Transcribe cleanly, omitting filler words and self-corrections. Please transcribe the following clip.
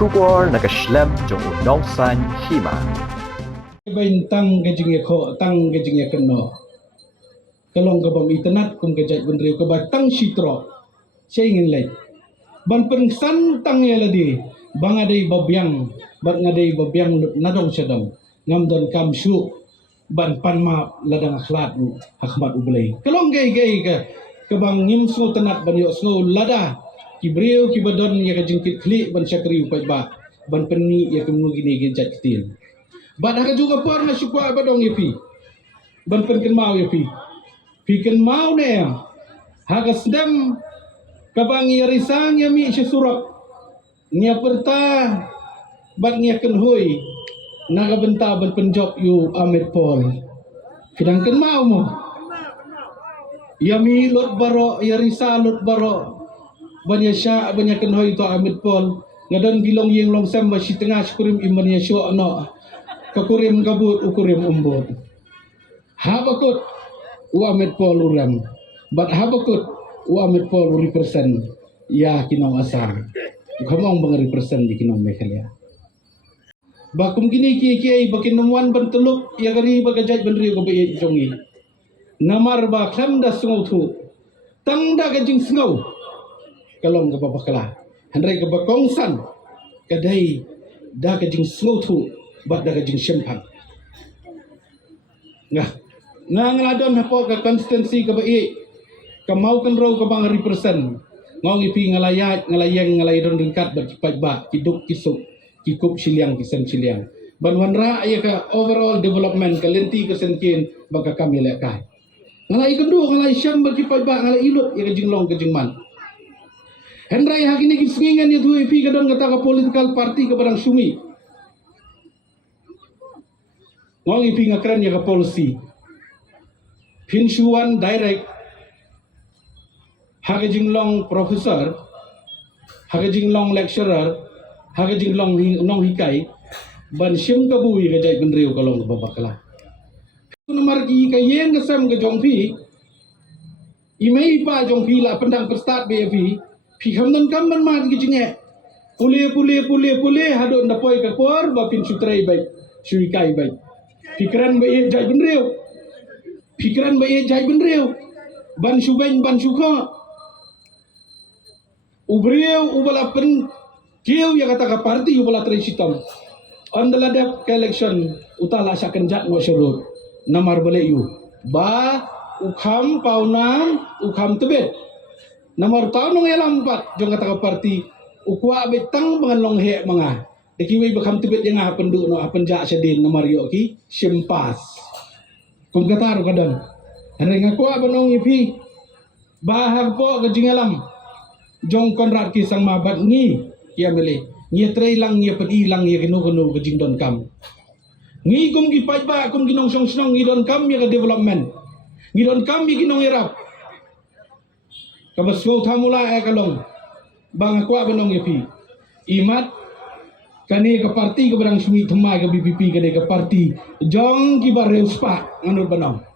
Shubor nakaslem jong unong san hima. Bain tang gajing ko tang gajing keno kalong ka bam internet kung gajay bundri ko ba tang sitro saya ingin lay ban pengsan tang yaladi bang adai babyang bat ngadai babyang nadong sedang ngam don kam su ban pan ma ladang akhlat nu hakmat ublay kalong gay ka bang ngim su tenat ban yo sno lada kibriu kibadon ya kajingkit kli ban syakri upai ba ban penni ya kemnu gini gejat ketil ban haka juga por na syukwa badong yapi ban pen mau yapi piken mau ne haka sedam kabang ya risang ya mi syasurak nia perta ban nia ken hoi naga benta ban penjok yu Ahmed Paul sedangkan mau mo ya mi lot baro ya risa lot baro ban ya sya ban ya ken hoi to Ahmed Paul ngadon gilong yeng long sam ba si tengah syukurim iman ya syo no kakurim kabut ukurim umbut habakut Ahmed Paul uram bat habakut Ahmed Paul represent ya kinong asar kamong bang represent di kinong mekalya bakum gini kiai bakin numuan benteluk ya gari bagajaj benri ko be jongi namar ba kham da sungau thu tang da gajing sungau kalong ka babakala handrai ka bakongsan kadai da gajing sungau thu bat da gajing syempang ngah ngadon hapo ka konsistensi ka bai ka mau kan raw ka bang represent ngong ipi ngalayat ngalayang ngalayron ringkat bat kipat ba kiduk kisuk kikup siliang kisen siliang ban wanra ya ka overall development ka lenti ka senkin baka kami lekai ngalai kendu ngalai syam bat kipat ba ngalai ilut ya gajing long gajing man hendrai hakini kisingan ya tu ipi kadon kata ka political party ka barang sumi ngong ipi ngakran ya ka policy Hinsuan direct hagajing long professor hagajing long lecturer hagajing long nong hikai ban sim kabui gajai benriu kalong babakala kuno margi kayen gasam ga jongpi imei pa jongpi la pendang perstat bevi pi hamdan kam ban mat gijinge pule hadon dapoi ka por ba pin sutrai bai suikai bai pikiran bai jai benriu pikiran bayi jai benriu ban suben ban suka ubriu ubala pen kiu ya kata ka parti ubala trisitam andala dep election utala sakan jat ngo syurut namar bale yu ba ukham paunam ukham tebet namar taunong elam pat jong kata ka parti ukwa betang bangalong he manga dekiwe bakham tebet yang apen du no apen ja sedin namar yo ki simpas kung kataro kadang hari ngaku abanong ipi bahag po kajingalam jong konrad kisang mabat ngi kia mele ngi tray lang ngi pedi lang ngi kinu kajing don kam ngi kum ki pai ba kum kinong song song ngi don kam ya ka development ngi don kam mi kinong irap kabaswo thamula e kalong bang aku abanong ipi imat kani ka parti ka barang sumi thumai ka BPP kani ka parti jong ki bareu spa nganur banong